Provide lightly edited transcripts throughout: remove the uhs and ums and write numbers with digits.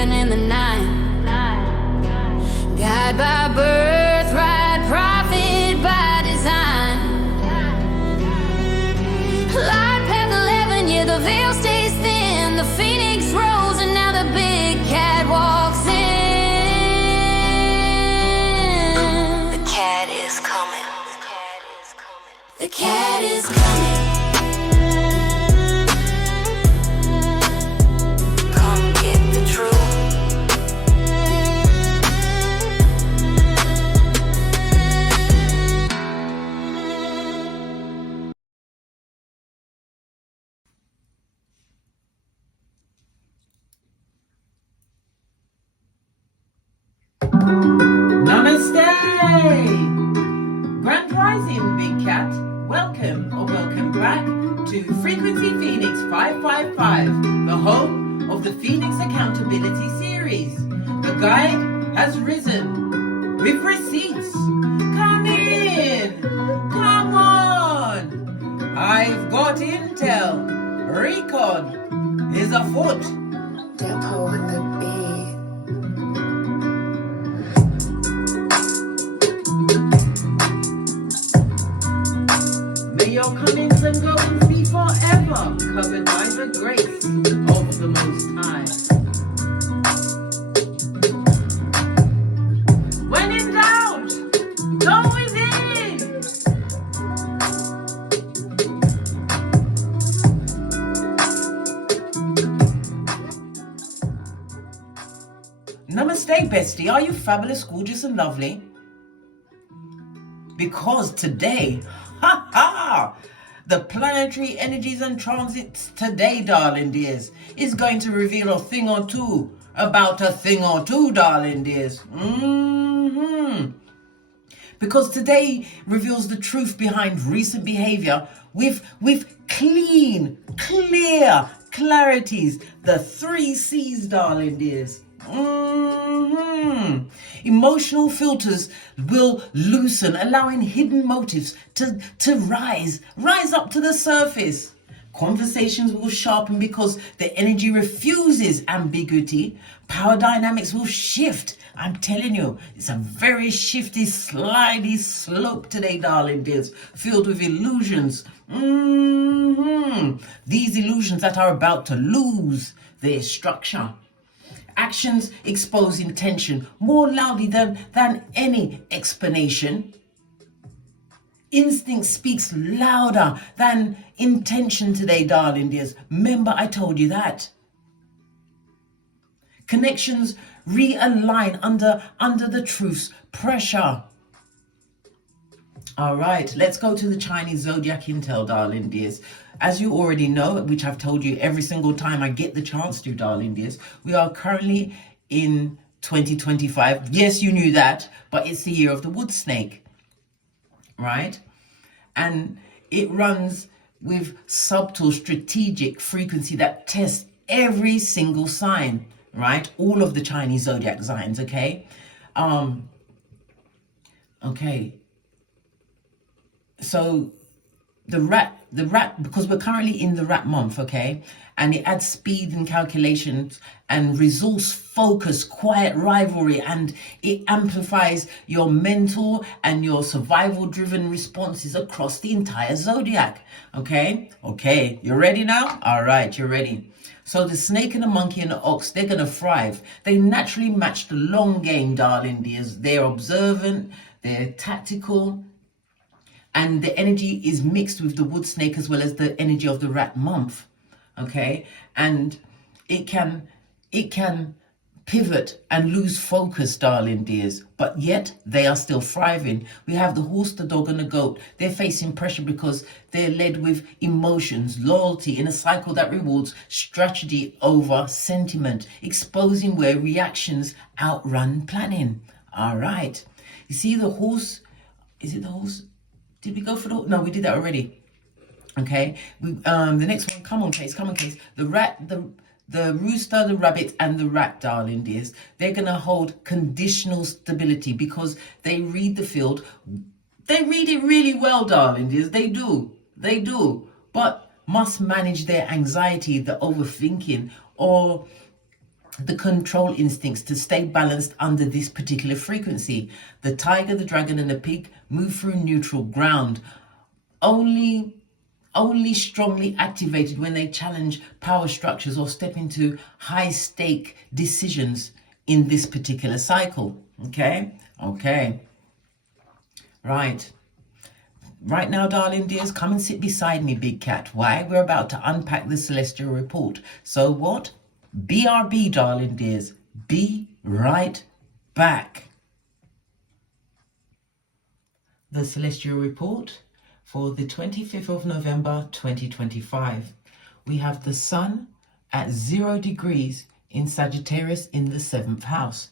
11 in the night. God by birthright, prophet by design. Light path 11, yeah, the veil stays thin. The phoenix rose and now the big cat walks in. The cat is coming. The cat is coming. Come get the truth. Namaste! Grand Rising, Big Cat. Welcome or welcome back to Frequency Phoenix 555, the home of the Phoenix Accountability Series. The guide has risen with receipts. Come in! Come on! I've got intel. Recon is afoot. Depot on the beat. May your comings and goings be forever covered by the grace of the Most High. When in doubt, go within. Namaste, bestie. Are you fabulous, gorgeous, and lovely? Because today, the planetary energies and transits today, darling dears, is going to reveal a thing or two about a thing or two, darling dears. Because today reveals the truth behind recent behavior with clean, clear clarities. The 3 C's, darling dears. Emotional filters will loosen, allowing hidden motives to rise up to the surface. Conversations will sharpen because the energy refuses ambiguity. Power dynamics will shift. I'm telling you, it's a very shifty, slidey slope today, darling dears, filled with illusions. These illusions that are about to lose their structure. Actions expose intention more loudly than any explanation. Instinct speaks louder than intention today, darling dears. Remember, I told you that. Connections realign under the truth's pressure. All right, let's go to the Chinese Zodiac intel, darling dears. As you already know, which I've told you every single time I get the chance to, darling dears, we are currently in 2025. Yes, you knew that, but it's the year of the wood snake, right? And it runs with subtle strategic frequency that tests every single sign, right? All of the Chinese Zodiac signs, okay? Okay. So the rat, because we're currently in the rat month, okay? And it adds speed and calculations and resource focus, quiet rivalry, and it amplifies your mental and your survival driven responses across the entire zodiac, okay? Okay, you ready now? All right, you're ready. So the snake and the monkey and the ox, they're gonna thrive. They naturally match the long game, darling dears. They're observant, they're tactical, and the energy is mixed with the wood snake as well as the energy of the rat month, okay? And it can pivot and lose focus, darling dears, but yet they are still thriving. We have the horse, the dog, and the goat. They're facing pressure because they're led with emotions, loyalty in a cycle that rewards strategy over sentiment, exposing where reactions outrun planning. All right. You see the horse, is it the horse? Did we go for the, no, we did that already. Okay, the next one, come on case. The rat, the rooster, the rabbit, and the rat, darling dears, they're gonna hold conditional stability because they read the field. They read it really well, darling dears, they do, but must manage their anxiety, the overthinking, or the control instincts to stay balanced under this particular frequency. The tiger, the dragon, and the pig move through neutral ground, only strongly activated when they challenge power structures or step into high stake decisions in this particular cycle. Okay. Right now, darling dears, come and sit beside me, big cat. Why? We're about to unpack the celestial report. So what? BRB, darling dears. Be right back. The celestial report for the 25th of November 2025. We have the sun at 0 degrees in Sagittarius in the 7th house.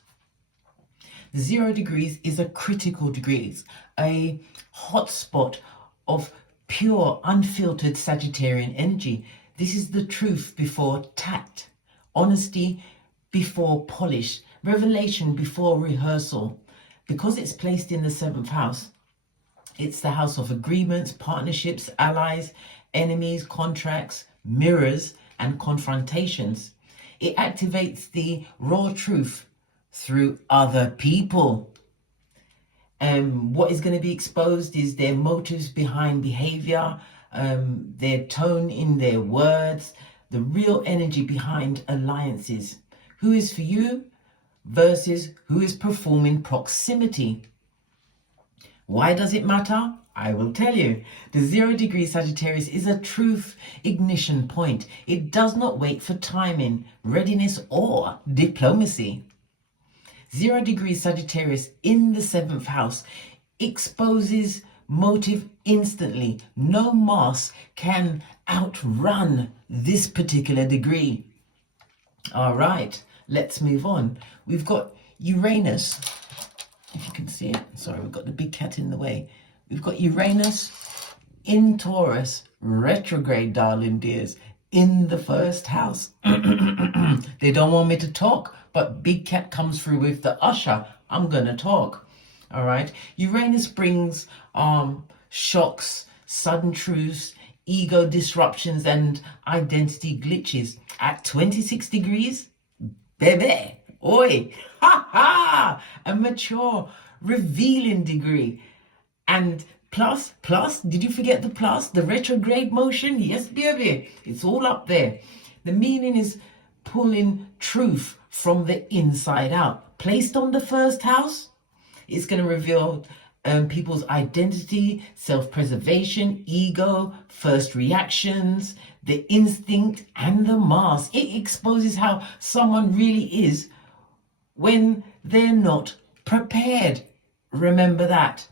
0 degrees is a critical degrees, a hotspot of pure, unfiltered Sagittarian energy. This is the truth before tact, honesty before polish, revelation before rehearsal. Because it's placed in the 7th house, it's the house of agreements, partnerships, allies, enemies, contracts, mirrors, and confrontations. It activates the raw truth through other people. What is going to be exposed is their motives behind behavior, their tone in their words, the real energy behind alliances. Who is for you versus who is performing proximity. Why does it matter? I will tell you. The 0 degree Sagittarius is a truth ignition point. It does not wait for timing, readiness, or diplomacy. 0 degree Sagittarius in the 7th house exposes motive instantly. No mask can outrun this particular degree. All right, let's move on. We've got Uranus, if you can see it. Sorry, we've got the big cat in the way. We've got Uranus in Taurus, retrograde, darling dears, in the 1st house. They don't want me to talk, but big cat comes through with the usher. I'm going to talk. All right. Uranus brings shocks, sudden truths, ego disruptions, and identity glitches. At 26 degrees, baby, oi, ha ha, a mature, revealing degree. And plus, did you forget the plus? The retrograde motion? Yes, baby, it's all up there. The meaning is pulling truth from the inside out. Placed on the 1st house, it's going to reveal people's identity, self-preservation, ego, first reactions, the instinct, and the mask. It exposes how someone really is when they're not prepared. Remember that.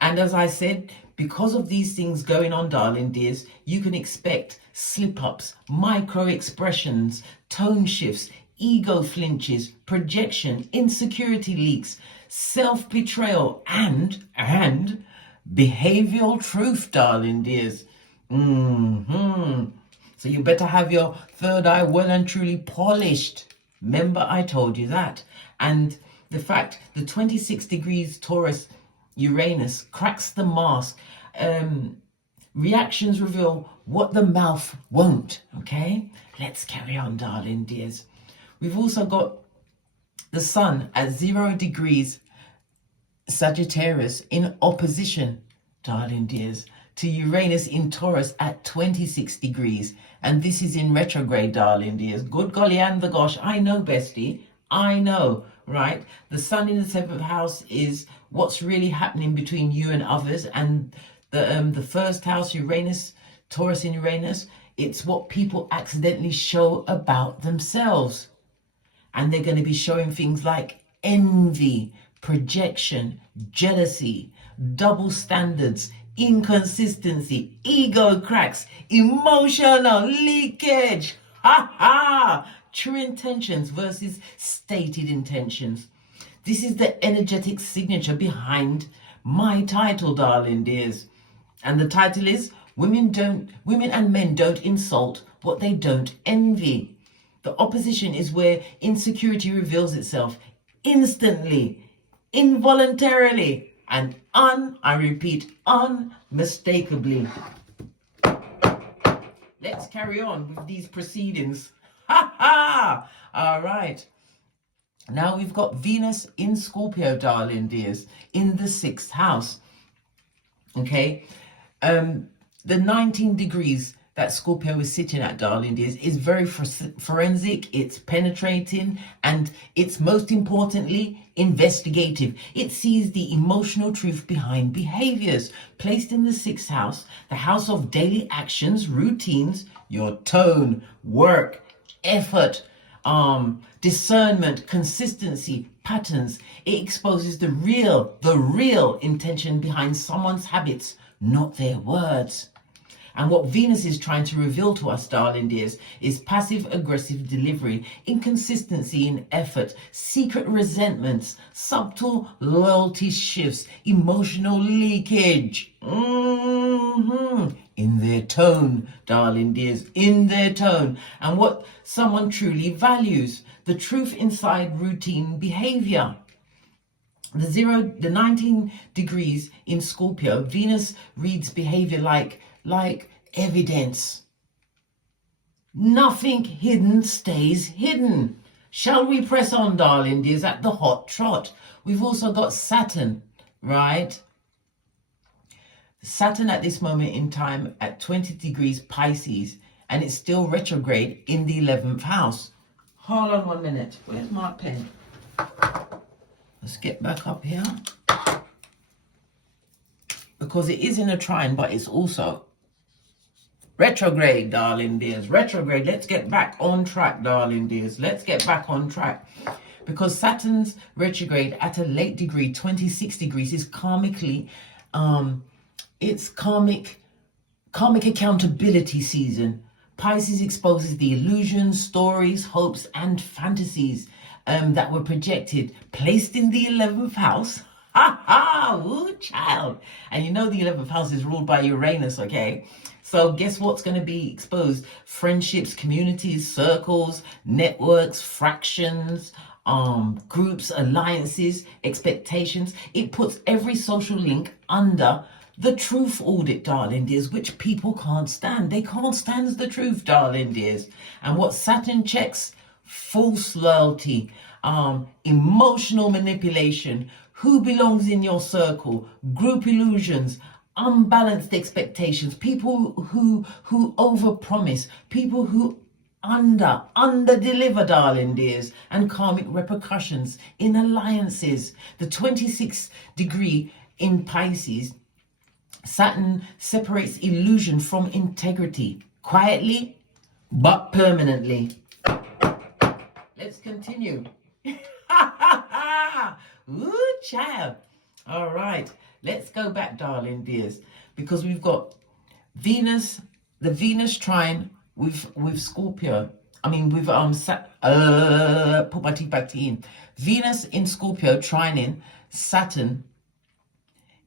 And as I said, because of these things going on, darling dears, you can expect slip-ups, micro-expressions, tone shifts, ego flinches, projection, insecurity leaks, self-betrayal, and behavioral truth, darling dears. So you better have your third eye well and truly polished. Remember, I told you that. And the fact, the 26 degrees Taurus Uranus cracks the mask. Reactions reveal what the mouth won't. Okay, let's carry on, darling dears. We've also got the sun at 0 degrees Sagittarius in opposition, darling dears, to Uranus in Taurus at 26 degrees. And this is in retrograde, darling dears. Good golly and the gosh, I know, bestie. I know, right? The sun in the 7th house is what's really happening between you and others. And the 1st house, Uranus, Taurus in Uranus, it's what people accidentally show about themselves. And they're going to be showing things like envy, projection, jealousy, double standards, inconsistency, ego cracks, emotional leakage. Ha ha! True intentions versus stated intentions. This is the energetic signature behind my title, darling dears. And the title is Women and Men Don't Insult What They Don't Envy. The opposition is where insecurity reveals itself instantly, involuntarily, and I repeat, unmistakably. Let's carry on with these proceedings. Ha ha! All right. Now we've got Venus in Scorpio, darling dears, in the 6th house. Okay. The 19 degrees that Scorpio is sitting at, darling dears, is very forensic, it's penetrating, and it's most importantly investigative. It sees the emotional truth behind behaviors. Placed in the 6th house, the house of daily actions, routines, your tone, work, effort, discernment, consistency, patterns. It exposes the real intention behind someone's habits, not their words. And what Venus is trying to reveal to us, darling dears, is passive-aggressive delivery, inconsistency in effort, secret resentments, subtle loyalty shifts, emotional leakage. In their tone, darling dears, in their tone. And what someone truly values, the truth inside routine behavior. The 19 degrees in Scorpio, Venus reads behavior like evidence. Nothing hidden stays hidden. Shall we press on, darling dears, at the hot trot? We've also got Saturn, right? Saturn at this moment in time at 20 degrees Pisces, and it's still retrograde in the 11th house. Hold on 1 minute. Where's my pen? Let's get back up here. Because it is in a trine, but it's also retrograde, darling dears. Retrograde. Let's get back on track, darling dears. Let's get back on track. Because Saturn's retrograde at a late degree, 26 degrees, is karmically, it's karmic accountability season. Pisces exposes the illusions, stories, hopes, and fantasies that were projected, placed in the 11th house. Ha ha! Woo, child. And you know the 11th house is ruled by Uranus, okay? So guess what's going to be exposed? Friendships, communities, circles, networks, fractions, groups, alliances, expectations. It puts every social link under the truth audit, darling dears, which people can't stand. They can't stand the truth, darling dears. And what Saturn checks? False loyalty, emotional manipulation, who belongs in your circle, group illusions, unbalanced expectations, people who overpromise, people who under deliver, darling dears, and karmic repercussions in alliances. The 26th degree in Pisces, Saturn separates illusion from integrity, quietly but permanently. Let's continue. Ooh, child. All right, let's go back, darling dears, because we've got Venus, the Venus trine with Scorpio. I mean, with put my teeth back in. Venus in Scorpio trining Saturn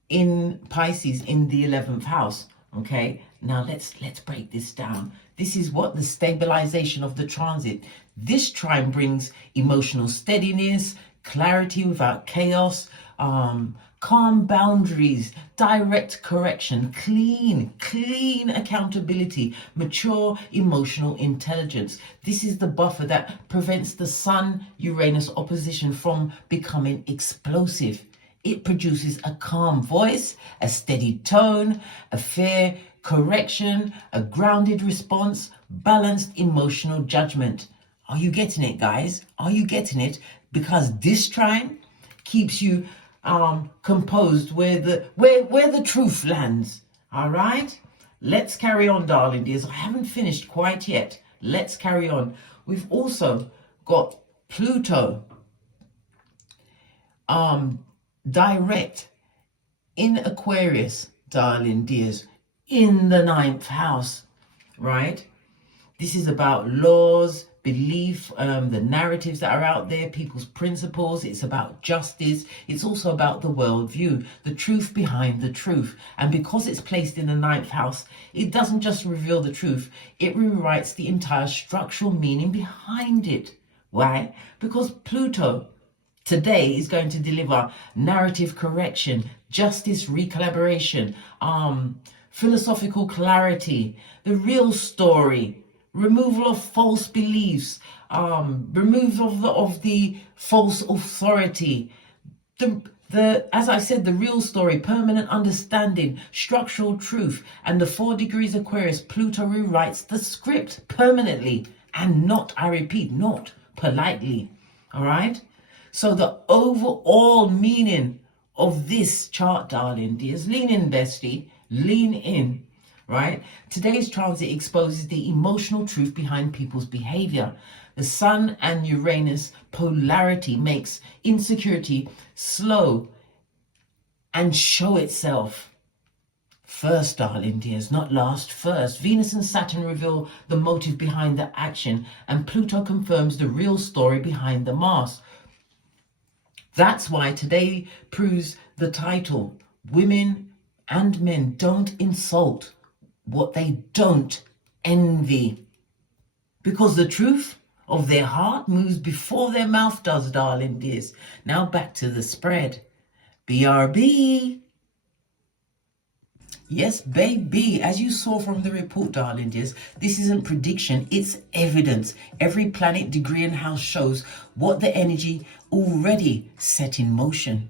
in Pisces in the 11th house. Okay, now let's break this down. This is what the stabilization of the transit. This trine brings emotional steadiness, clarity without chaos, calm boundaries, direct correction, clean accountability, mature emotional intelligence. This is the buffer that prevents the Sun-Uranus opposition from becoming explosive. It produces a calm voice, a steady tone, a fair correction, a grounded response, balanced emotional judgment. Are you getting it, guys? Are you getting it? Because this trine keeps you composed where the truth lands. All right? Let's carry on, darling dears. I haven't finished quite yet. Let's carry on. We've also got Pluto direct in Aquarius, darling dears, in the 9th house, right? This is about laws, belief, the narratives that are out there, people's principles. It's about justice. It's also about the worldview, the truth behind the truth. And because it's placed in the 9th house, it doesn't just reveal the truth, it rewrites the entire structural meaning behind it. Why? Because Pluto today is going to deliver narrative correction, justice, recollaboration, philosophical clarity, the real story, removal of false beliefs, removal of the false authority, the as I said, the real story, permanent understanding, structural truth, and the 4 degrees Aquarius, Pluto rewrites the script permanently, and not, I repeat, not politely. All right. So the overall meaning of this chart, darling dears, lean in, bestie, lean in. Right? Today's transit exposes the emotional truth behind people's behavior. The Sun and Uranus polarity makes insecurity slow and show itself. First, darling dears, not last, first. Venus and Saturn reveal the motive behind the action, and Pluto confirms the real story behind the mask. That's why today proves the title, Women and Men Don't Insult what they don't envy. Because the truth of their heart moves before their mouth does, darling dears. Now back to the spread. BRB. Yes, baby. As you saw from the report, darling dears, this isn't prediction, it's evidence. Every planet, degree, and house shows what the energy already set in motion.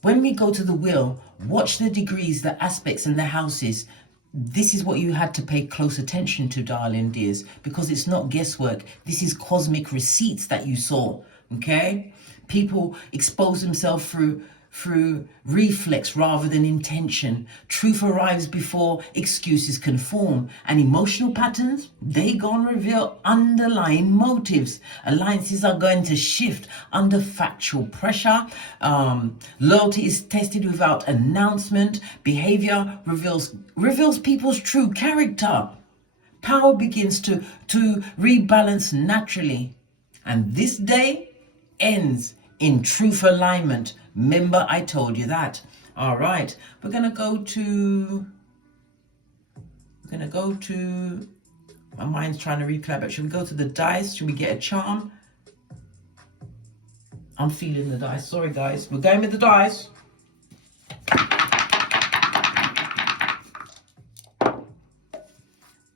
When we go to the wheel, watch the degrees, the aspects, and the houses. This is what you had to pay close attention to, darling dears, because it's not guesswork. This is cosmic receipts that you saw, okay? People expose themselves through reflex rather than intention. Truth arrives before excuses can form, and emotional patterns, they gonna reveal underlying motives. Alliances are going to shift under factual pressure. Loyalty is tested without announcement. Behavior reveals people's true character. Power begins to rebalance naturally, and this day ends in truth alignment. Remember, I told you that. All right, we're gonna go to. My mind's trying to recalibrate. Should we go to the dice? Should we get a charm? I'm feeling the dice. Sorry, guys. We're going with the dice.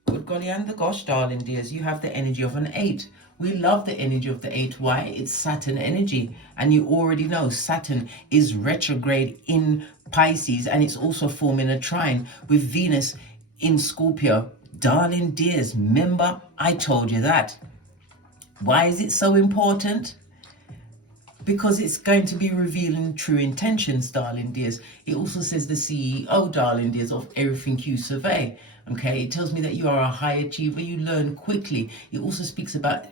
Good golly and the gosh, darling dears, you have the energy of an 8. We love the energy of the 8. Why? It's Saturn energy. And you already know Saturn is retrograde in Pisces, and it's also forming a trine with Venus in Scorpio. Darling dears, remember I told you that. Why is it so important? Because it's going to be revealing true intentions, darling dears. It also says the CEO, darling dears, of everything you survey. Okay, it tells me that you are a high achiever. You learn quickly. It also speaks about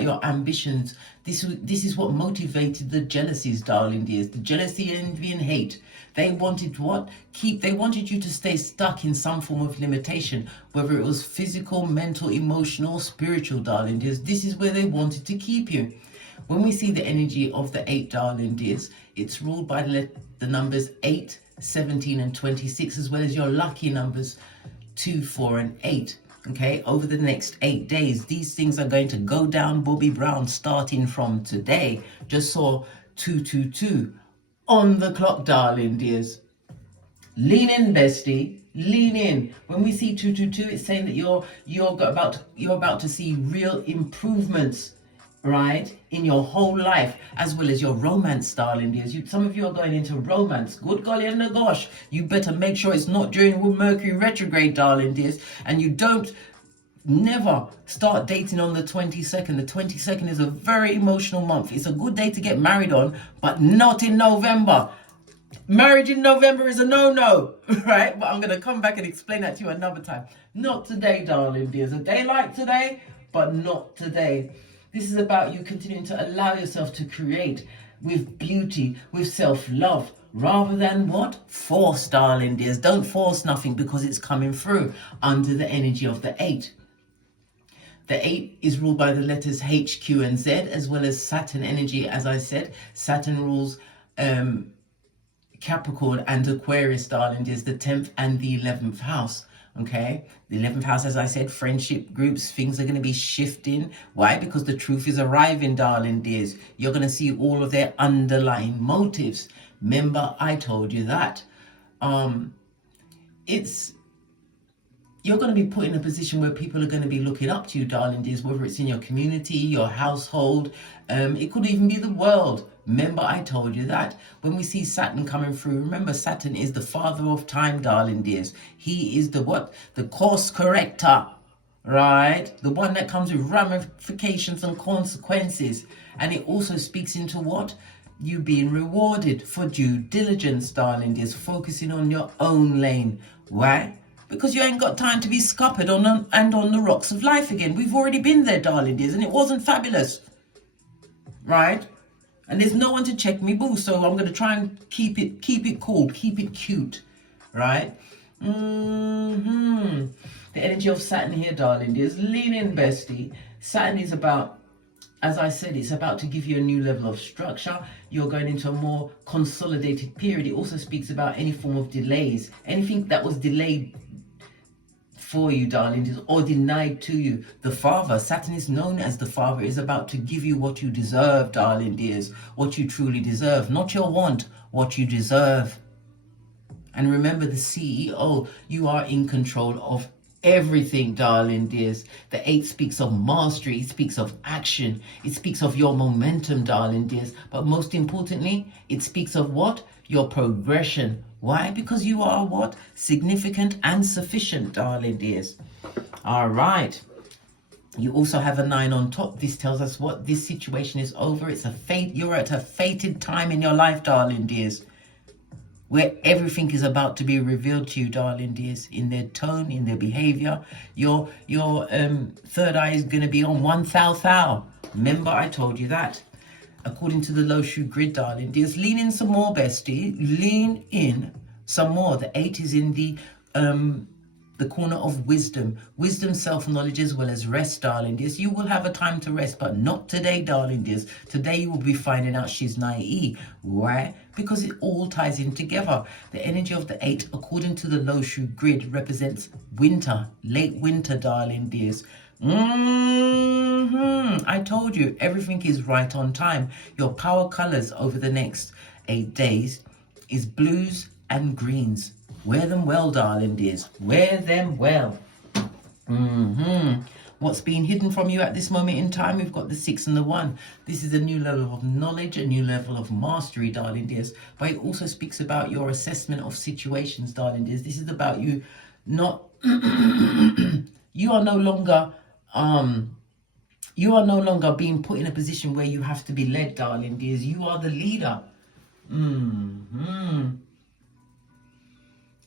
your ambitions. This is what motivated the jealousies, darling dears. The jealousy, envy, and hate. They wanted what? They wanted you to stay stuck in some form of limitation, whether it was physical, mental, emotional, or spiritual, darling dears. This is where they wanted to keep you. When we see the energy of the 8, darling dears, it's ruled by the numbers 8, 17, and 26, as well as your lucky numbers 2, 4, and 8. Okay, over the next 8 days, these things are going to go down, Bobby Brown, starting from today. Just saw 222 on the clock, darling dears. Lean in, bestie. Lean in. When we see 222, it's saying that you're about to see real improvements, right, in your whole life, as well as your romance, darling dears. Some of you are going into romance. Good golly and the gosh, you better make sure it's not during Mercury retrograde, darling dears, and you don't never start dating on the 22nd. The 22nd is a very emotional month. It's a good day to get married on, but not in November. Marriage in November is a no-no, right? But I'm going to come back and explain that to you another time. Not today, darling dears. A day like today, but not today. This is about you continuing to allow yourself to create with beauty, with self-love, rather than what? Force, darling dears. Don't force nothing, because it's coming through under the energy of the 8. The 8 is ruled by the letters H, Q, and Z, as well as Saturn energy. As I said, Saturn rules Capricorn and Aquarius, darling dears, the 10th and the 11th house. Okay, the 11th house, as I said, friendship groups, things are going to be shifting. Why? Because the truth is arriving, darling dears. You're going to see all of their underlying motives. Remember, I told you that. It's you're going to be put in a position where people are going to be looking up to you, darling dears, whether it's in your community, your household, it could even be the world. Remember, I told you that when we see Saturn coming through, remember Saturn is the father of time, darling dears. He is the what? The course corrector, right? The one that comes with ramifications and consequences. And it also speaks into what? You being rewarded for due diligence, darling dears, focusing on your own lane. Why? Because you ain't got time to be scuppered on the rocks of life again. We've already been there, darling dears, and it wasn't fabulous, right? And there's no one to check me, boo. So I'm gonna try and keep it cool, keep it cute, right? The energy of Saturn here, darling dears, lean in, bestie. Saturn is about, as I said, it's about to give you a new level of structure. You're going into a more consolidated period. It also speaks about any form of delays, anything that was delayed for you, darling, or denied to you. The father, Saturn is known as the father, is about to give you what you deserve, darling dears, what you truly deserve, not your want, what you deserve. And remember, the CEO, you are in control of everything, darling dears. The 8 speaks of mastery, it speaks of action, it speaks of your momentum, darling dears. But most importantly, it speaks of what? Your progression. Why? Because you are what? Significant and sufficient, darling dears. All right. You also have a 9 on top. This tells us what? This situation is over. It's a fate. You're at a fated time in your life, darling dears, where everything is about to be revealed to you, darling dears, in their tone, in their behavior. Your third eye is going to be on 1 thou. Remember, I told you that. According to the low shoe grid, darling dears, lean in some more, bestie. Lean in some more. The 8 is in the corner of wisdom. Wisdom, self-knowledge, as well as rest, darling dears. You will have a time to rest, but not today, darling dears. Today you will be finding out she's naive. Why? Because it all ties in together. The energy of the 8, according to the low shoe grid, represents winter, late winter, darling dears. I told you, everything is right on time. Your power colors over the next 8 days is blues and greens. Wear them well, darling dears. Wear them well. What's being hidden from you at this moment in time? We've got the 6 and the 1. This is a new level of knowledge, a new level of mastery, darling dears. But it also speaks about your assessment of situations, darling dears. This is about you not... you are no longer being put in a position where you have to be led, darling dears. You are the leader.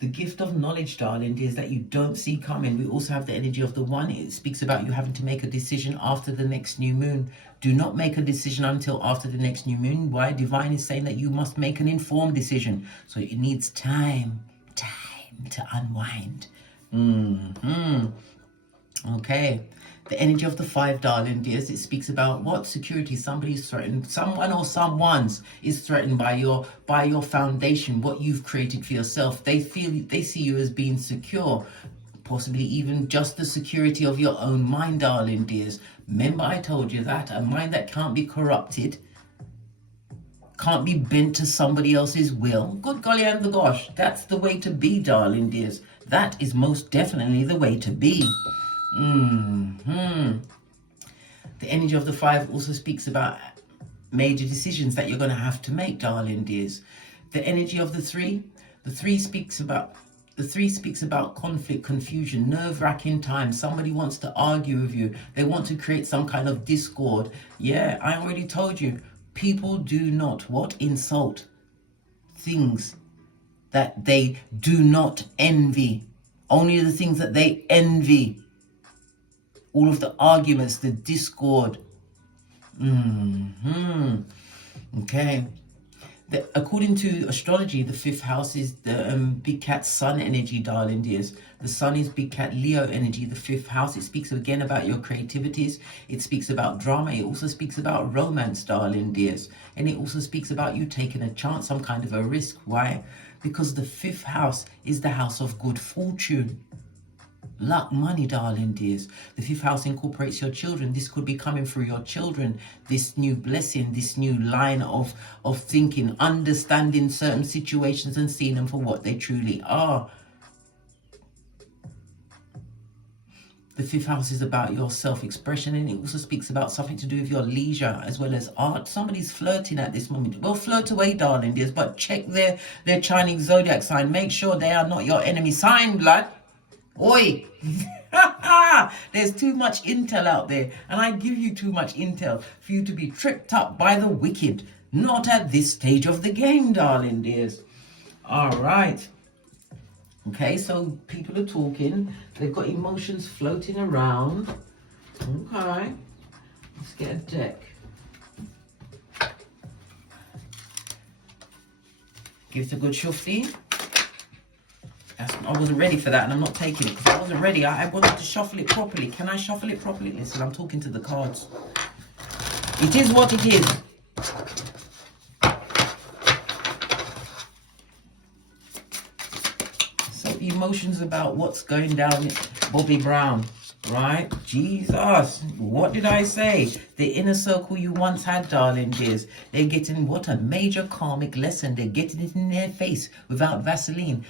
The gift of knowledge, darling dears, that you don't see coming. We also have the energy of the 1. It speaks about you having to make a decision after the next new moon. Do not make a decision until after the next new moon. Why? Divine is saying that you must make an informed decision. So it needs time to unwind. Okay. The energy of the 5, darling dears, it speaks about what? Security. Somebody's threatened. Someone or someone's is threatened by your foundation, what you've created for yourself. They see you as being secure, possibly even just the security of your own mind, darling dears. Remember, I told you that a mind that can't be corrupted, can't be bent to somebody else's will. Good golly and the gosh, that's the way to be, darling dears. That is most definitely the way to be. The energy of the 5 also speaks about major decisions that you're going to have to make, darling dears. The energy of the 3 speaks about conflict, confusion, nerve-wracking time. Somebody wants to argue with you. They want to create some kind of discord. Yeah, I already told you. People do not insult things that they do not envy. Only the things that they envy. All of the arguments, the discord. Okay. According to astrology, the 5th house is the big cat sun energy, darling dears. The sun is big cat Leo energy. The 5th house, it speaks again about your creativities. It speaks about drama. It also speaks about romance, darling dears. And it also speaks about you taking a chance, some kind of a risk. Why? Because the 5th house is the house of good fortune. Luck, money, darling dears. The 5th house incorporates your children. This could be coming through your children. This new blessing, this new line of thinking, understanding certain situations and seeing them for what they truly are. The 5th house is about your self-expression, and it also speaks about something to do with your leisure as well as art. Somebody's flirting at this moment. Well, flirt away, darling dears, but check their Chinese zodiac sign. Make sure they are not your enemy sign, blood. Oi! There's too much intel out there, and I give you too much intel for you to be tripped up by the wicked. Not at this stage of the game, darling dears. All right. Okay, so people are talking. They've got emotions floating around. Okay. Let's get a deck. Give it a good shufty. I wasn't ready for that, and I'm not taking it because I wasn't ready. I wanted to shuffle it properly. Can I shuffle it properly? Listen, I'm talking to the cards. It is what it is. So emotions about what's going down Bobby Brown, right? Jesus, what did I say? The inner circle you once had, darling dears. They're getting what a major karmic lesson. They're getting it in their face without Vaseline.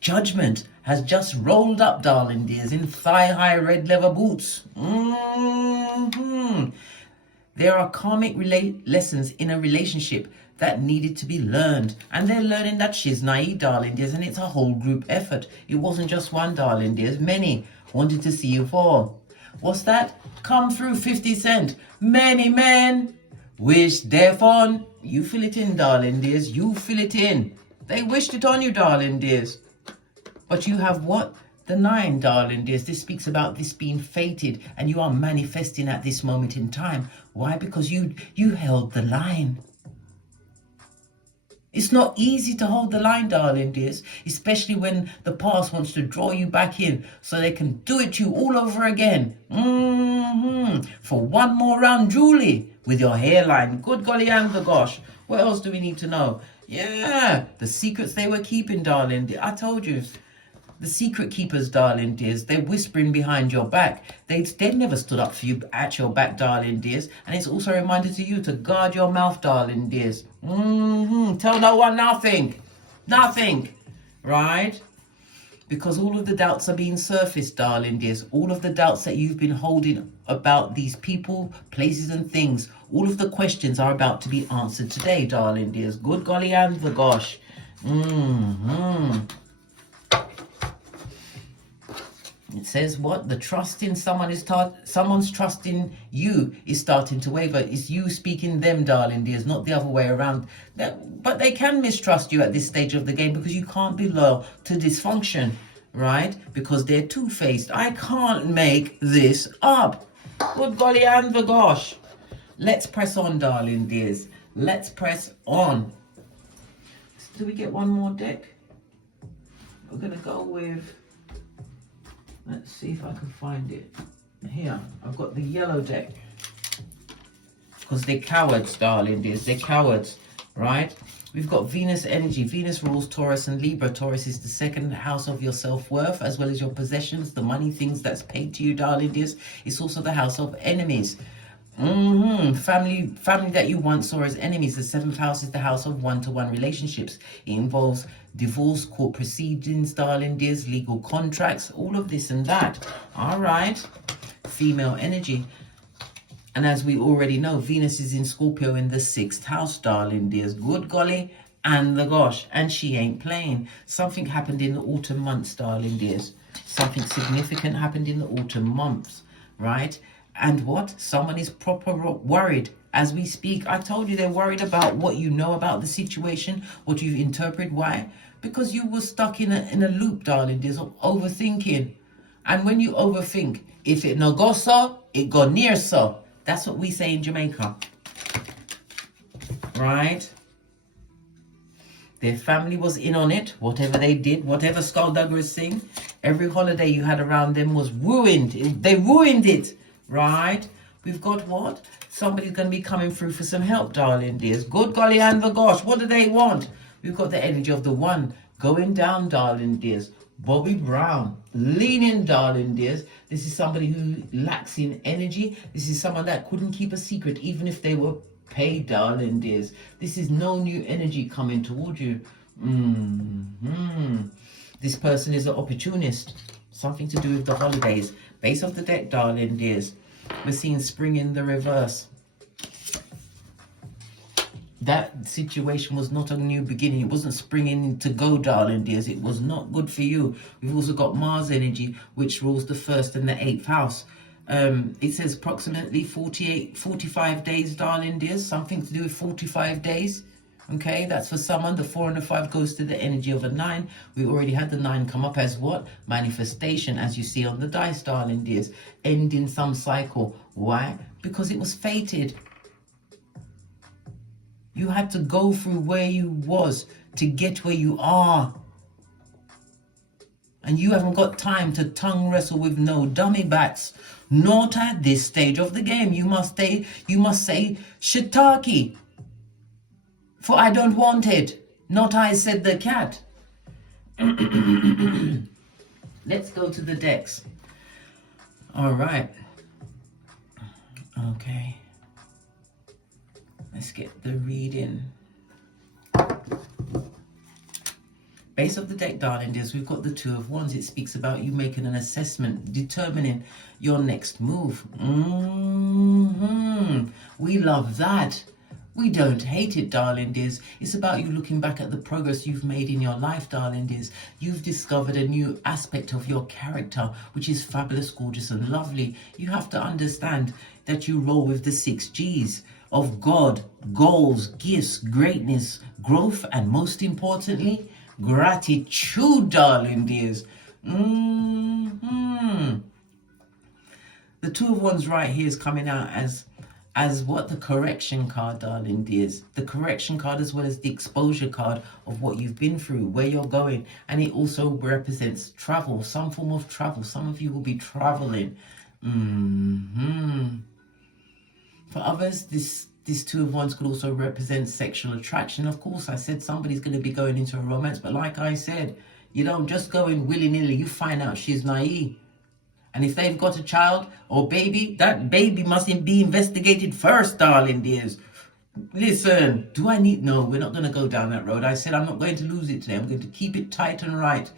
Judgment has just rolled up, darling dears, in thigh-high red leather boots. There are karmic lessons in a relationship that needed to be learned. And they're learning that she's naive, darling dears, and it's a whole group effort. It wasn't just one, darling dears. Many wanted to see you fall. What's that? Come through 50 Cent. Many men wish thereupon. You fill it in, darling dears. You fill it in. They wished it on you, darling dears. But you have what? The 9, darling dears. This speaks about this being fated, and you are manifesting at this moment in time. Why? Because you held the line. It's not easy to hold the line, darling dears, especially when the past wants to draw you back in so they can do it to you all over again. For one more round, Julie, with your hairline. Good golly and the gosh. What else do we need to know? Yeah, the secrets they were keeping, darling. I told you. The secret keepers, darling dears, they're whispering behind your back. They never stood up for you at your back, darling dears. And it's also a reminder to you to guard your mouth, darling dears. Tell no one nothing. Nothing. Right? Because all of the doubts are being surfaced, darling dears. All of the doubts that you've been holding about these people, places and things. All of the questions are about to be answered today, darling dears. Good golly and the gosh. It says what? The trust in someone is someone's trust in you is starting to waver. It's you speaking them, darling dears, not the other way around. But they can mistrust you at this stage of the game because you can't be loyal to dysfunction, right? Because they're two-faced. I can't make this up. Good golly and the gosh. Let's press on, darling dears. Let's press on. Do we get one more deck? We're going to go with... Let's see if I can find it. Here, I've got the yellow deck. Because they're cowards, darling dears. They're cowards, right? We've got Venus energy. Venus rules Taurus and Libra. Taurus is the 2nd house of your self-worth, as well as your possessions, the money, things that's paid to you, darling dears. It's also the house of enemies. Family that you once saw as enemies. The 7th house is the house of one-to-one relationships. It involves divorce, court proceedings, darling dears, legal contracts, all of this and that. All right. Female energy. And as we already know, Venus is in Scorpio in the 6th house, darling dears. Good golly and the gosh. And she ain't playing. Something happened in the autumn months, darling dears. Something significant happened in the autumn months, right? And what? Someone is proper worried as we speak. I told you they're worried about what you know about the situation, what you've interpreted. Why? Because you were stuck in a loop, darling. There's overthinking. And when you overthink, if it no go so, it go near so. That's what we say in Jamaica. Right? Their family was in on it. Whatever they did, whatever Skullduggery sing, every holiday you had around them was ruined. They ruined it. Right? We've got what? Somebody's going to be coming through for some help, darling dears. Good golly and the gosh. What do they want? We've got the energy of the 1 going down, darling dears. Bobby Brown. Leaning, darling dears. This is somebody who lacks in energy. This is someone that couldn't keep a secret even if they were paid, darling dears. This is no new energy coming toward you. This person is an opportunist. Something to do with the holidays. Base of the deck, darling dears. We're seeing spring in the reverse. That situation was not a new beginning. It wasn't springing to go, darling dears. It was not good for you. We've also got Mars energy, which rules the 1st and the 8th house. It says approximately 45 days, darling dears. Something to do with 45 days. Okay, that's for someone. The 4 and the 5 goes to the energy of a 9. We already had the 9 come up as what? Manifestation, as you see on the dice, darling dears. Ending some cycle. Why? Because it was fated. You had to go through where you was to get where you are. And you haven't got time to tongue wrestle with no dummy bats. Not at this stage of the game. You must say shiitake. For I don't want it. Not I, said the cat. Let's go to the decks. All right. Okay. Let's get the reading. Base of the deck, darling dears, we've got the 2 of Wands. It speaks about you making an assessment, determining your next move. We love that. We don't hate it, darling dears. It's about you looking back at the progress you've made in your life, darling dears. You've discovered a new aspect of your character, which is fabulous, gorgeous, and lovely. You have to understand that you roll with the 6 G's of God, goals, gifts, greatness, growth, and most importantly, gratitude, darling dears. The 2 of Wands right here is coming out as what? The correction card, darling dears. The correction card as well as the exposure card of what you've been through, where you're going. And it also represents travel, some form of travel. Some of you will be traveling. For others, this 2 of Wands could also represent sexual attraction. Of course, I said somebody's going to be going into a romance. But like I said, you don't just go in willy-nilly. You find out she's naive. And if they've got a child or baby, that baby must be investigated first, darling dears. Listen, do I need... No, we're not going to go down that road. I said I'm not going to lose it today. I'm going to keep it tight and right.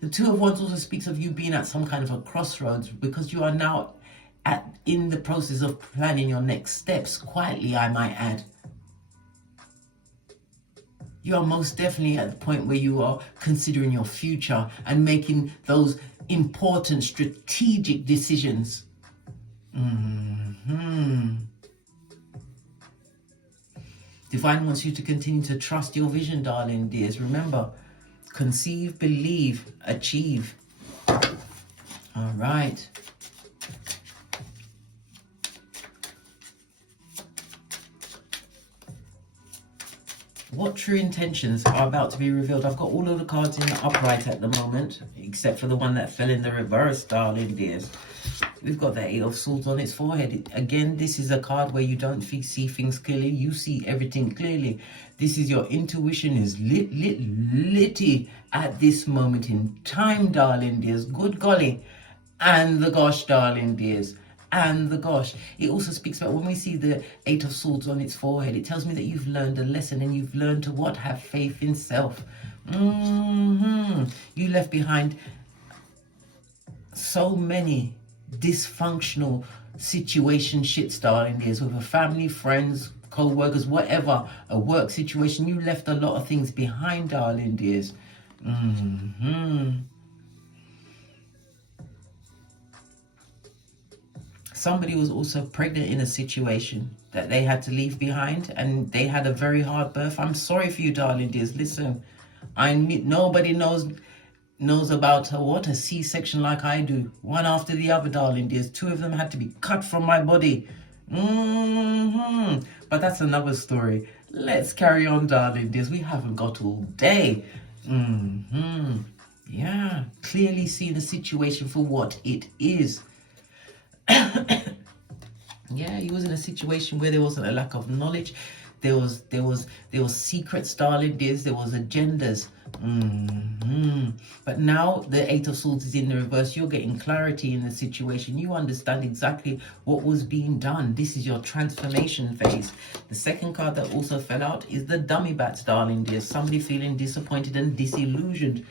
The 2 of Wands also speaks of you being at some kind of a crossroads because you are now in the process of planning your next steps. Quietly, I might add. You are most definitely at the point where you are considering your future and making those important strategic decisions. Divine wants you to continue to trust your vision, darling dears. Remember, conceive, believe, achieve. All right. What true intentions are about to be revealed? I've got all of the cards in the upright at the moment, except for the one that fell in the reverse, darling dears. We've got the 8 of Swords on its forehead. Again, this is a card where you don't see things clearly. You see everything clearly. This is your intuition is litty at this moment in time, darling dears. Good golly. And the gosh, darling dears. And the gosh. It also speaks about when we see the 8 of Swords on its forehead, it tells me that you've learned a lesson and you've learned to what? Have faith in self. You left behind so many dysfunctional situationships, darling dears, with a family, friends, co-workers, whatever, a work situation. You left a lot of things behind, darling dears. Somebody was also pregnant in a situation that they had to leave behind, and they had a very hard birth. I'm sorry for you, darling dears. Listen, nobody knows about a C-section like I do. One after the other, darling dears. 2 of them had to be cut from my body. But that's another story. Let's carry on, darling dears. We haven't got all day. Yeah, clearly seeing the situation for what it is. Yeah, he was in a situation where there wasn't a lack of knowledge. There was secrets, darling dears. There was agendas. But now the 8 of Swords is in the reverse. You're getting clarity in the situation. You understand exactly what was being done. This is your transformation phase. The second card that also fell out is the dummy bats, darling dears. Somebody feeling disappointed and disillusioned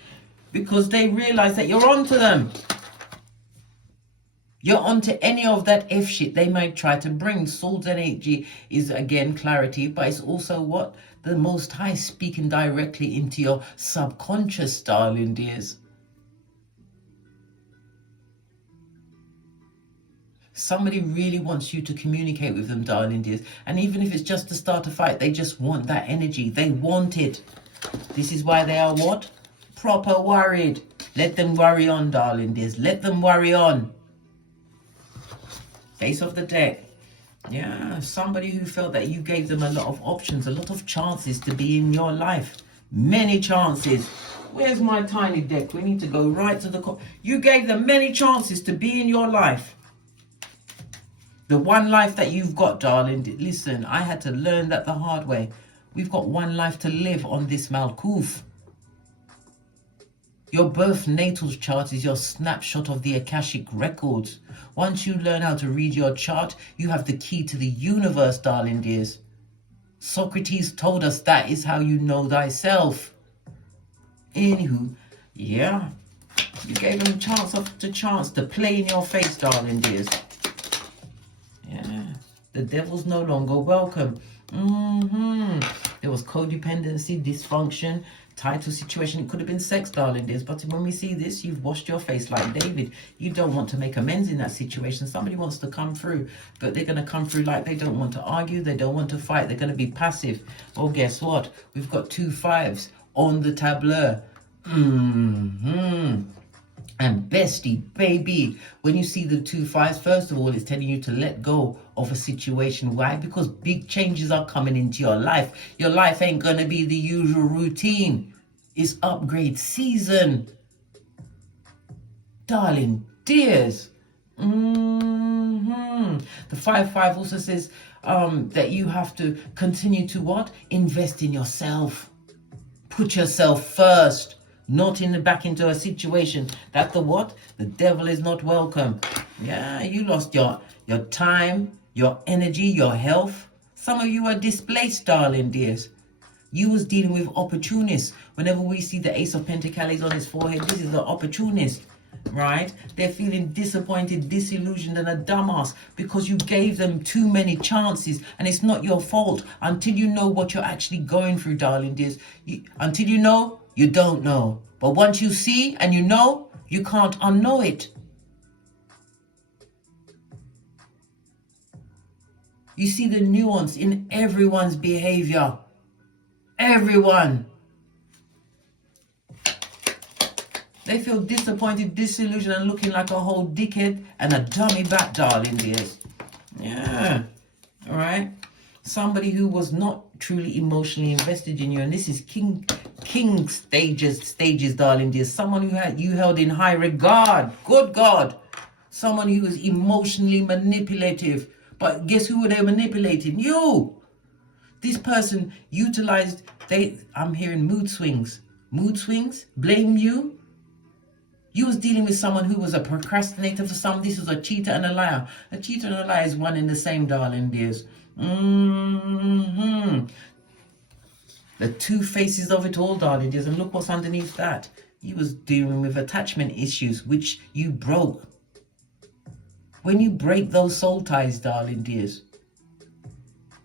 because they realize that you're onto them. You're onto any of that F shit they might try to bring. Swords energy is again clarity, but it's also what? The Most High speaking directly into your subconscious, darling dears. Somebody really wants you to communicate with them, darling dears. And even if it's just to start a fight, they just want that energy. They want it. This is why they are what? Proper worried. Let them worry on, darling dears. Let them worry on. Face of the deck. Yeah, somebody who felt that you gave them a lot of options, a lot of chances to be in your life. Many chances. Where's my tiny deck? We need to go right to the... You gave them many chances to be in your life. The one life that you've got, darling, listen, I had to learn that the hard way. We've got one life to live on this Malkuth. Your birth natal chart is your snapshot of the Akashic records. Once you learn how to read your chart, you have the key to the universe, darling dears. Socrates told us that is how you know thyself. Anywho, yeah, you gave them chance after chance to play in your face, darling dears. Yeah, the devil's no longer welcome. There was codependency, dysfunction, title situation. It could have been sex, darling dears. But when we see this, you've washed your face like David. You don't want to make amends in that situation. Somebody wants to come through, but they're going to come through like they don't want to argue. They don't want to fight. They're going to be passive. Well, guess what? We've got 2 5s on the tableau. And bestie, baby, when you see the 2 5s, first of all, it's telling you to let go of a situation. Why? Because big changes are coming into your life. Your life ain't going to be the usual routine. It's upgrade season. Darling dears. The 5-5 also says that you have to continue to what? Invest in yourself. Put yourself first. Not back into a situation that the what? The devil is not welcome. Yeah, you lost your time, your energy, your health. Some of you are displaced, darling dears. You was dealing with opportunists. Whenever we see the Ace of Pentacles on his forehead, this is an opportunist, right? They're feeling disappointed, disillusioned, and a dumbass because you gave them too many chances, and it's not your fault until you know what you're actually going through, darling dears. Until you know, you don't know. But once you see and you know, you can't unknow it. You see the nuance in everyone's behavior. Everyone. They feel disappointed, disillusioned, and looking like a whole dickhead and a dummy back, darling dears. Yeah. All right. Somebody who was not truly emotionally invested in you, and this is king stages, darling dear. Someone who you held in high regard. Good God. Someone who was emotionally manipulative. But guess who they were manipulating? You. This person utilized, I'm hearing mood swings. Mood swings? Blame you? You was dealing with someone who was a procrastinator for some. This was a cheater and a liar. A cheater and a liar is one and the same, darling dears. The 2 faces of it all, darling dears. And look what's underneath that. You was dealing with attachment issues, which you broke. When you break those soul ties, darling dears,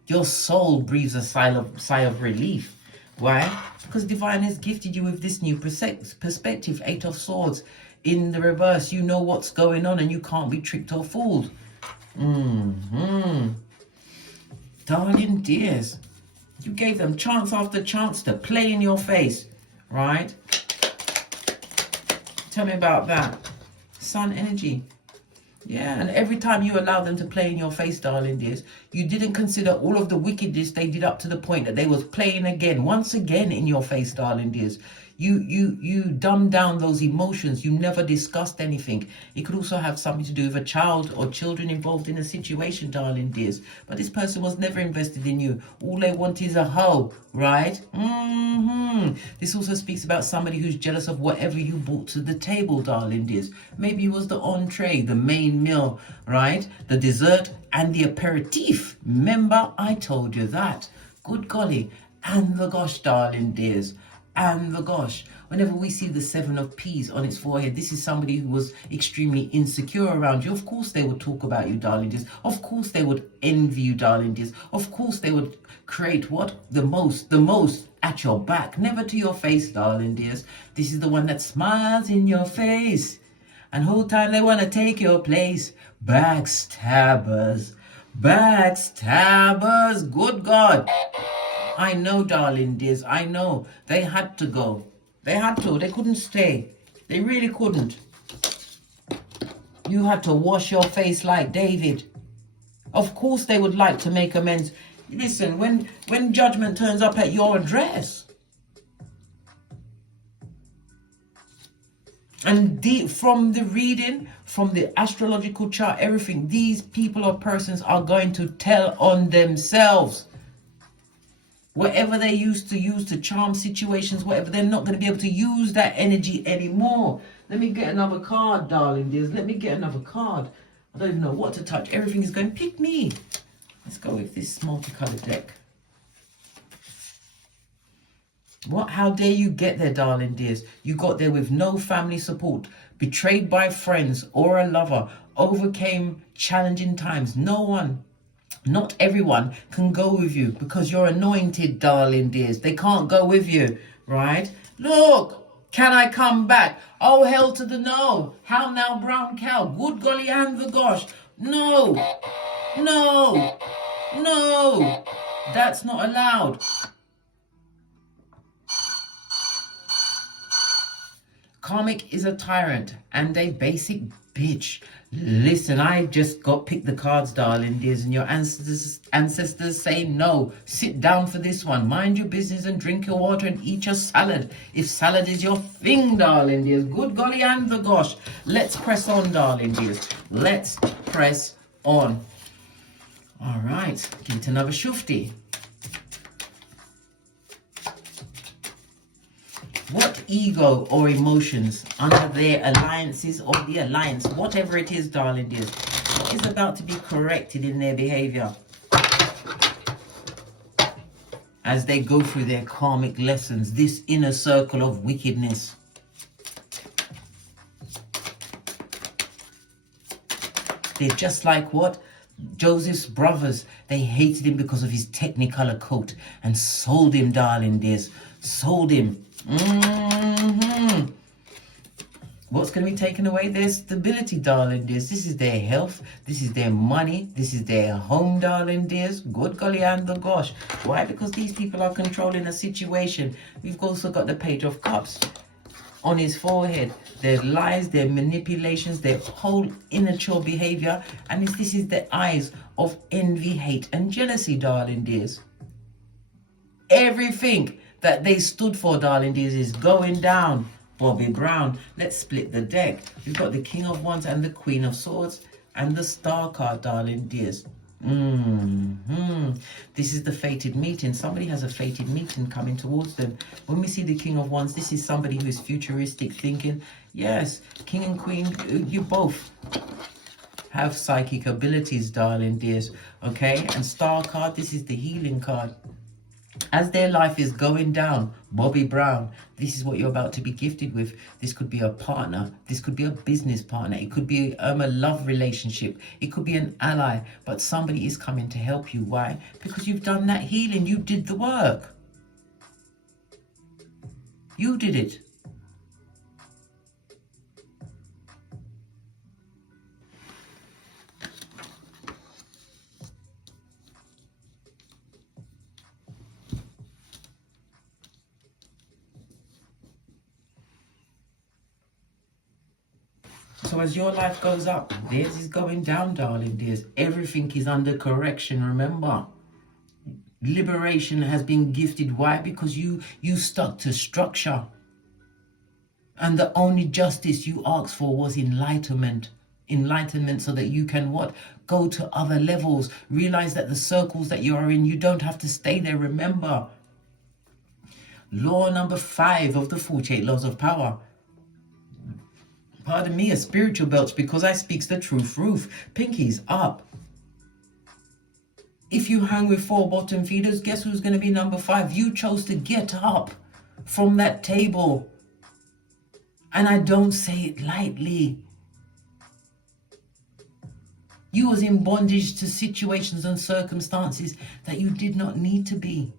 your soul breathes a sigh of relief. Why? Because Divine has gifted you with this new perspective. 8 of Swords. In the reverse, you know what's going on and you can't be tricked or fooled. Darling dears, you gave them chance after chance to play in your face, right? Tell me about that. Sun energy. Yeah, and every time you allow them to play in your face, darling dears, you didn't consider all of the wickedness they did up to the point that they was playing again, once again in your face, darling dears. You dumbed down those emotions. You never discussed anything. It could also have something to do with a child or children involved in a situation, darling dears. But this person was never invested in you. All they want is a hoe, right? This also speaks about somebody who's jealous of whatever you brought to the table, darling dears. Maybe it was the entree, the main meal, right? The dessert and the aperitif. Remember, I told you that. Good golly. And the gosh, darling dears, and the gosh. Whenever we see the 7 of Peas on its forehead, this is somebody who was extremely insecure around you. Of course they would talk about you, darling dears. Of course they would envy you, darling dears. Of course they would create what? The most at your back, never to your face, darling dears. This is the one that smiles in your face, and whole time they want to take your place. Backstabbers. Backstabbers. Good God. I know, darling dears. I know. They had to go. They had to. They couldn't stay. They really couldn't. You had to wash your face like David. Of course they would like to make amends. Listen, when judgment turns up at your address, and from the reading, from the astrological chart, everything, these people or persons are going to tell on themselves. Whatever they used to use to charm situations, whatever, they're not going to be able to use that energy anymore. Let me get another card, darling dears. Let me get another card. I don't even know what to touch. Everything is going, pick me. Let's go with this multicolored deck. What? How dare you get there, darling dears? You got there with no family support, betrayed by friends or a lover, overcame challenging times. No one, not everyone can go with you because you're anointed, darling dears. They can't go with you, right? Look, can I come back? Oh, hell to the no. How now, brown cow? Good golly and the gosh. No, no, no. That's not allowed. Karmic is a tyrant and a basic bitch. Listen, I just got picked the cards, darling dears, and your ancestors say no. Sit down for this one. Mind your business and drink your water and eat your salad. If salad is your thing, darling dears. Good golly and the gosh. Let's press on, darling dears. Let's press on. All right, give it another shufti. What ego or emotions under their alliances or the alliance, whatever it is, darling dears, what is about to be corrected in their behavior as they go through their karmic lessons, this inner circle of wickedness? They're just like what? Joseph's brothers. They hated him because of his technicolor coat and sold him, darling dears. Sold him. What's going to be taken away? Their stability, darling dears. This is their health. This is their money. This is their home, darling dears. Good golly and the gosh. Why? Because these people are controlling a situation. We've also got the Page of Cups on his forehead. Their lies, their manipulations, their whole immature behavior. And this is the eyes of envy, hate, and jealousy, darling dears. Everything that they stood for, darling dears, is going down. Bobby Brown. Let's split the deck. We've got the King of Wands and the Queen of Swords and the Star card, darling dears. This is the fated meeting. Somebody has a fated meeting coming towards them. When we see the King of Wands, this is somebody who is futuristic thinking. Yes, King and Queen, you both have psychic abilities, darling dears. Okay, and Star card, this is the healing card. As their life is going down, Bobby Brown, this is what you're about to be gifted with. This could be a partner. This could be a business partner. It could be a love relationship. It could be an ally. But somebody is coming to help you. Why? Because you've done that healing. You did the work. You did it. So as your life goes up, theirs is going down, darling dears. Everything is under correction, remember. Liberation has been gifted. Why? Because you stuck to structure. And the only justice you asked for was enlightenment. Enlightenment so that you can what? Go to other levels. Realize that the circles that you are in, you don't have to stay there, remember. Law number 5 of the 48 laws of power. Pardon me, a spiritual belt, because I speaks the truth. Roof, pinkies up. If you hang with 4 bottom feeders, guess who's going to be number 5? You chose to get up. from that table. And I don't say it lightly. You was in bondage to situations and circumstances that you did not need to be.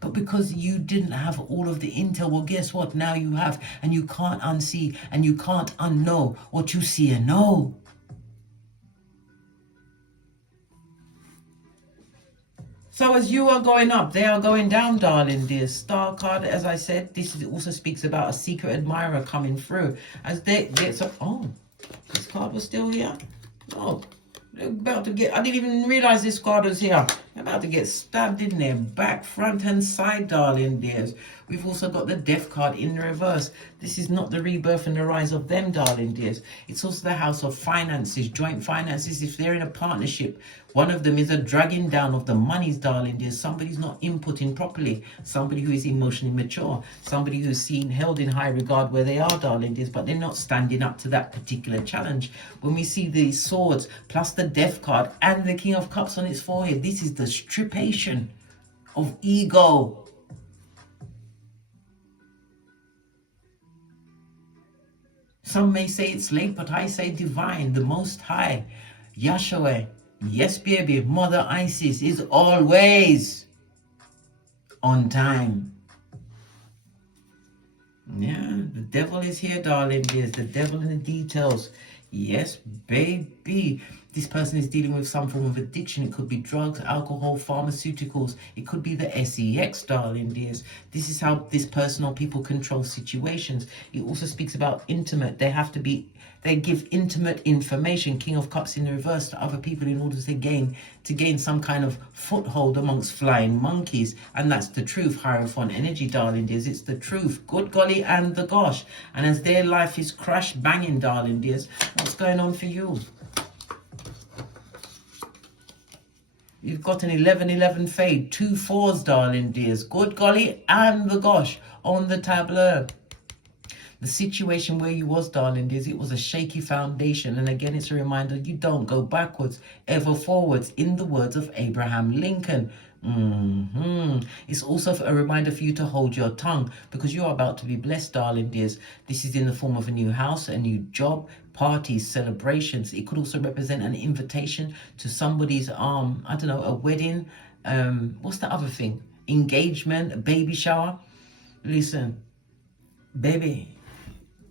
But because you didn't have all of the intel, well, guess what? Now you have, and you can't unsee and you can't unknow what you see and know. So as you are going up, they are going down, darling dear. Star card, as I said, also speaks about a secret admirer coming through. As they get so, oh, this card was still here. Oh, they're about to get. I didn't even realize this card was here. They're about to get stabbed in their back, front, and side, darling dears. We've also got the Death card in the reverse. This is not the rebirth and the rise of them, darling dears. It's also the house of finances, joint finances. If they're in a partnership, one of them is a dragging down of the monies, darling dears. Somebody's not inputting properly. Somebody who is emotionally mature. Somebody who's seen, held in high regard where they are, darling dears, but they're not standing up to that particular challenge. When we see these swords, plus the Death card and the King of Cups on its forehead, this is the stripation of ego. Some may say it's late, but I say divine, the Most High, Yahshua. Yes, baby, Mother Isis is always on time. Yeah, the devil is here, darling. There's the devil in the details. Yes, baby. This person is dealing with some form of addiction. It could be drugs, alcohol, pharmaceuticals. It could be the sex, darling dears. This is how this person or people control situations. It also speaks about intimate. They give intimate information, King of Cups in the reverse, to other people in order to gain some kind of foothold amongst flying monkeys. And that's the truth, Hierophant energy, darling dears. It's the truth. Good golly and the gosh. And as their life is crash banging, darling dears, what's going on for you? You've got an 11-11 fade, 2 4s, darling dears. Good golly and the gosh on the tableau. The situation where you was, darling dears, it was a shaky foundation. And again, it's a reminder, you don't go backwards, ever forwards, in the words of Abraham Lincoln. It's also a reminder for you to hold your tongue, because you're about to be blessed, darling dears. This is in the form of a new house, a new job, parties, celebrations. It could also represent an invitation to somebody's I don't know, a wedding, what's the other thing, engagement, a baby shower. Listen, baby,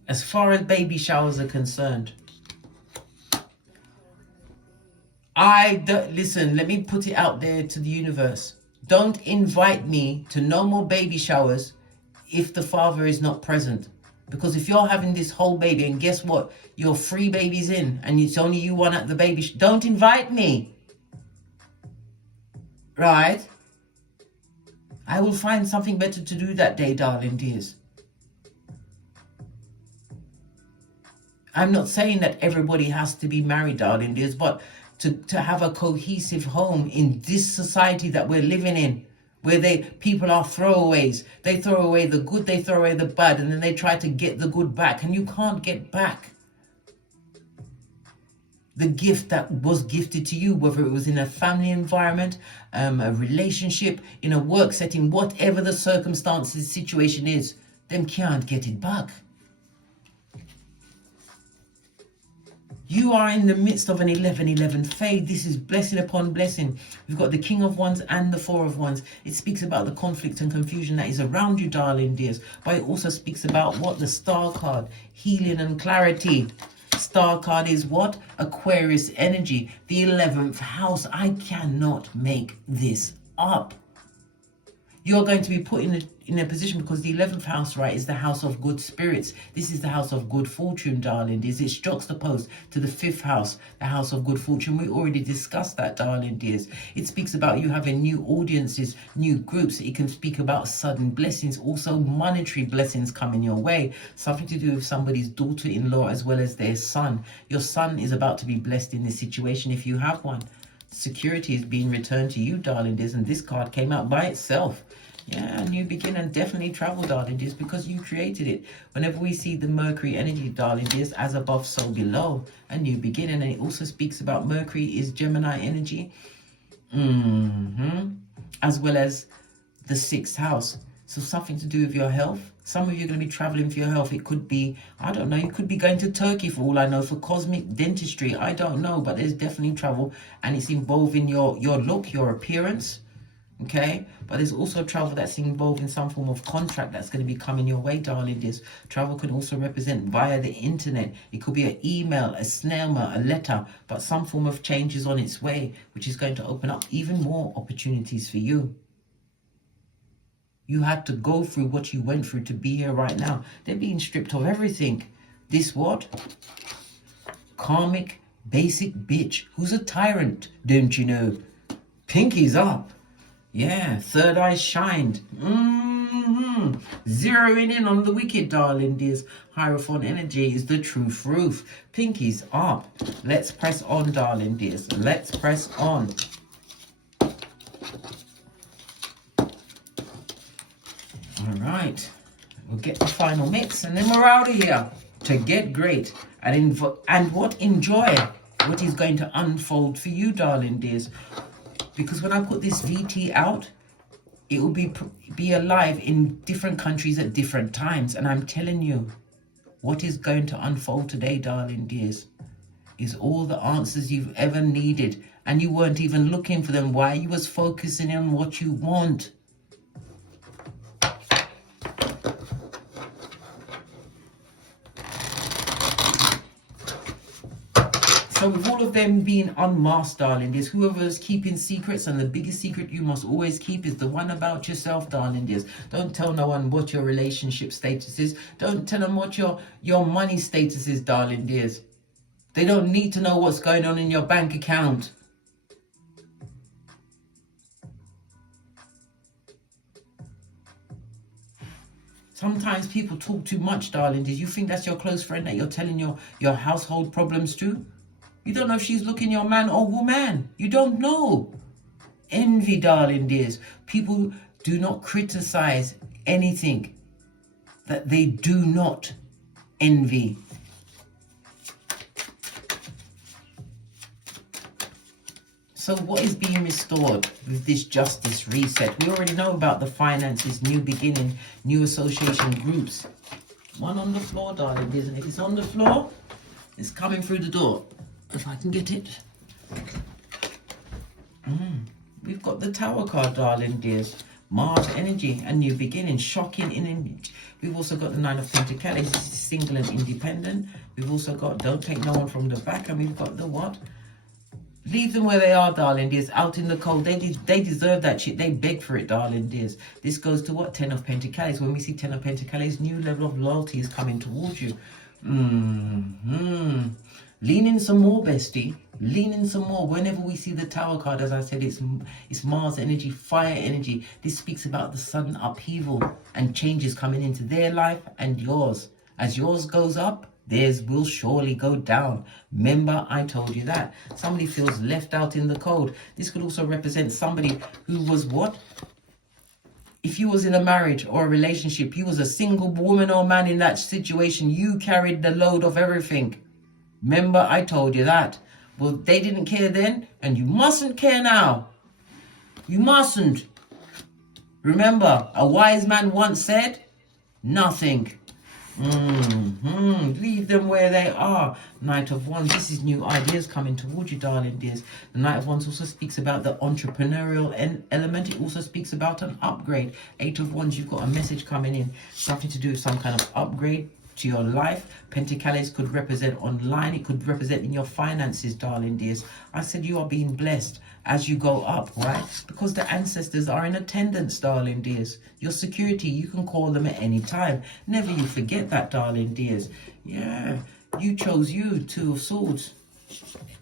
as far as baby showers are concerned, listen, let me put it out there to the universe. Don't invite me to no more baby showers if the father is not present. Because if you're having this whole baby, and guess what? You're 3 babies in, and it's only you one at the baby. Don't invite me. Right? I will find something better to do that day, darling dears. I'm not saying that everybody has to be married, darling dears, but to have a cohesive home in this society that we're living in, where people are throwaways. They throw away the good, they throw away the bad, and then they try to get the good back, and you can't get back the gift that was gifted to you, whether it was in a family environment, a relationship, in a work setting, whatever the circumstances, situation is, them can't get it back. You are in the midst of an 11-11 fade. This is blessing upon blessing. We've got the King of Wands and the Four of Wands. It speaks about the conflict and confusion that is around you, darling dears. But it also speaks about what? The Star card, healing and clarity. Star card is what? Aquarius energy, the 11th house. I cannot make this up. You're going to be put in a position, because the 11th house, right, is the house of good spirits. This is the house of good fortune, darling dears. It's juxtaposed to the 5th house, the house of good fortune. We already discussed that, darling dears. It speaks about you having new audiences, new groups. It can speak about sudden blessings, also monetary blessings coming your way. Something to do with somebody's daughter-in-law as well as their son. Your son is about to be blessed in this situation if you have one. Security is being returned to you, darling dears, and this card came out by itself. Yeah, new beginning, and definitely travel, darling dears, because you created it. Whenever we see the Mercury energy, darling dears, as above, so below, a new beginning. And it also speaks about Mercury is Gemini energy, as well as the 6th house. So something to do with your health. Some of you are going to be traveling for your health. It could be, I don't know, you could be going to Turkey for all I know for cosmic dentistry. I don't know, but there's definitely travel, and it's involving your look, your appearance. Okay, but there's also travel that's involved in some form of contract that's going to be coming your way, darling. This travel can also represent via the internet. It could be an email, a snail mail, a letter, but some form of change is on its way, which is going to open up even more opportunities for you. You had to go through what you went through to be here right now. They're being stripped of everything. This what? Karmic basic bitch who's a tyrant, don't you know? Pinky's up. Yeah, third eye shined. Zeroing in on the wicked, darling dears. Hierophant energy is the truth roof. Pinky's up. Let's press on, darling dears. Let's press on. All right, we'll get the final mix and then we're out of here to get great and enjoy what is going to unfold for you, darling dears. Because when I put this VT out, it will be alive in different countries at different times. And I'm telling you, what is going to unfold today, darling dears, is all the answers you've ever needed. And you weren't even looking for them. Why? You was focusing on what you want. So with all of them being unmasked, darling, there's whoever is keeping secrets, and the biggest secret you must always keep is the one about yourself, darling dears. Don't tell no one what your relationship status is. Don't tell them what your money status is, darling dears. They don't need to know what's going on in your bank account. Sometimes people talk too much, darling dears. You think that's your close friend that you're telling your household problems to? You don't know if she's looking your man or woman. You don't know. Envy, darling dears. People do not criticize anything that they do not envy. So what is being restored with this justice reset? We already know about the finances, new beginning, new association groups. One on the floor, darling dears. And if it's on the floor, it's coming through the door. If I can get it. We've got the Tower card, darling dears. Mars energy and new beginning. Shocking in image. We've also got the Nine of Pentacles. This is single and independent. We've also got don't take no one from the back. And we've got the what? Leave them where they are, darling dears. Out in the cold. They deserve that shit. They beg for it, darling dears. This goes to what? 10 of Pentacles. When we see 10 of Pentacles, new level of loyalty is coming towards you. Lean in some more, bestie. Lean in some more. Whenever we see the Tower card, as I said, it's Mars energy, fire energy. This speaks about the sudden upheaval and changes coming into their life and yours. As yours goes up, theirs will surely go down. Remember, I told you that. Somebody feels left out in the cold. This could also represent somebody who was what? If you was in a marriage or a relationship, you was a single woman or man in that situation, you carried the load of everything. Remember, I told you that. Well, they didn't care then, and you mustn't care now. You mustn't. Remember, a wise man once said, nothing. Leave them where they are. Knight of Wands. This is new ideas coming towards you, darling dears. The Knight of Wands also speaks about the entrepreneurial element. It also speaks about an upgrade. Eight of Wands, you've got a message coming in. Something to do with some kind of upgrade to your life. Pentacles could represent online. It could represent in your finances, darling dears. I said you are being blessed as you go up, right? Because the ancestors are in attendance, darling dears. Your security, you can call them at any time. Never you forget that, darling dears. Yeah, you chose you, Two of Swords.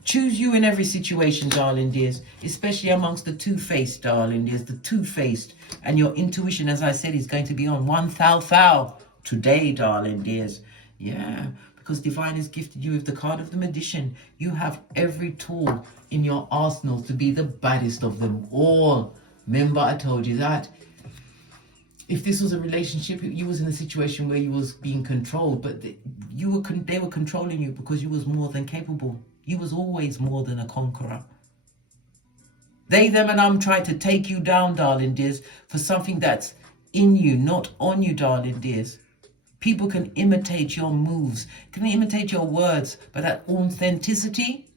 Choose you in every situation, darling dears. Especially amongst the two-faced, darling dears. The two-faced. And your intuition, as I said, is going to be on 1,000 today, darling dears. Yeah, because divine has gifted you with the card of the magician. You have every tool in your arsenal to be the baddest of them all. Remember, I told you that. If this was a relationship, you was in a situation where you was being controlled, but they were controlling you because you was more than capable. You was always more than a conqueror. They, them, and try to take you down, darling dears, for something that's in you, not on you, darling dears. People can imitate your moves, can imitate your words, but that authenticity,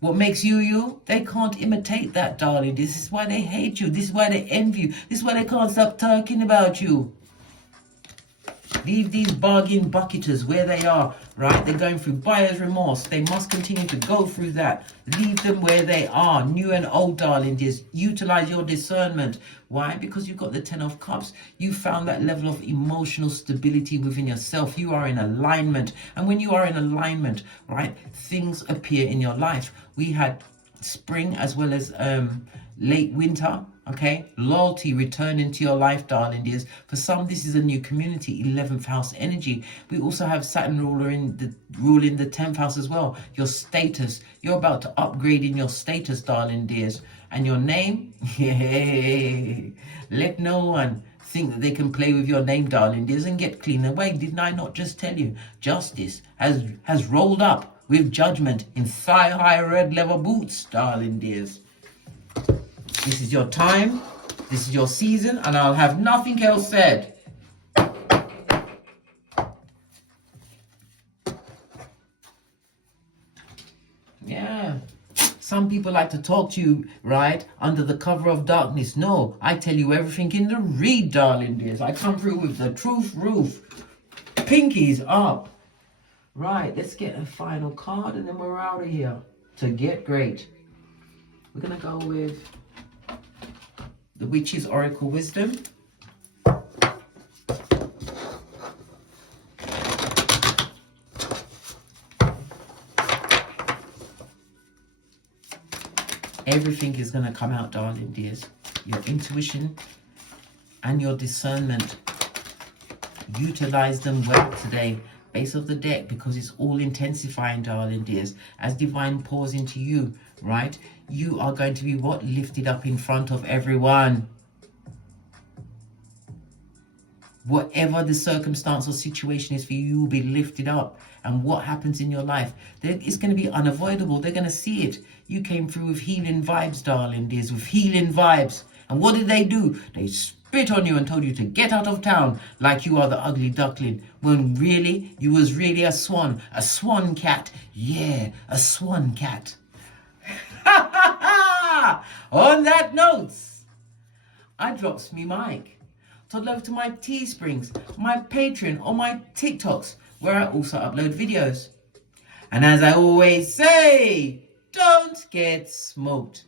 what makes you you, they can't imitate that, darling. This is why they hate you. This is why they envy you. This is why they can't stop talking about you. Leave these bargain bucketers where they are, right? They're going through buyer's remorse. They must continue to go through that. Leave them where they are, new and old, darling dears. Utilize your discernment. Why? Because you've got the 10 of Cups. You found that level of emotional stability within yourself. You are in alignment. And when you are in alignment, right, things appear in your life. We had spring as well as late winter. Okay, loyalty return into your life, darling dears. For some, this is a new community, 11th house energy. We also have Saturn ruling the 10th house as well. Your status, you're about to upgrade in your status, darling dears. And your name, let no one think that they can play with your name, darling dears, and get clean away. Didn't I not just tell you? Justice has rolled up with judgment in thigh-high red leather boots, darling dears. This is your time, this is your season, and I'll have nothing else said. Yeah. Some people like to talk to you, right, under the cover of darkness. No, I tell you everything in the read, darling dears. I come through with the truth roof. Pinkies up. Right, let's get a final card and then we're out of here. To get great. We're going to go with the Witch's Oracle Wisdom. Everything is going to come out, darling dears. Your intuition and your discernment. Utilize them well today. Base of the deck, because it's all intensifying, darling dears. As divine pours into you, right? You are going to be what? Lifted up in front of everyone. Whatever the circumstance or situation is for you, you will be lifted up. And what happens in your life, it's going to be unavoidable. They're going to see it. You came through with healing vibes, darling dears, with healing vibes. And what did they do? They spit on you and told you to get out of town like you are the ugly duckling. When really, you was really a swan cat. Yeah, a swan cat. On that note, I drops me mic. Toddle over to my Teesprings, my Patreon, or my TikToks, where I also upload videos. And as I always say, don't get smoked.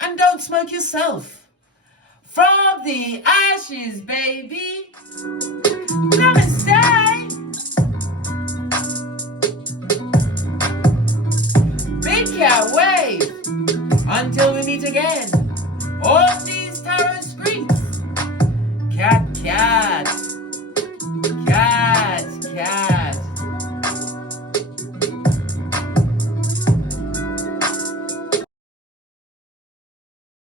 And don't smoke yourself. From the ashes, baby. Namaste. Big cat wave. Until we meet again. On the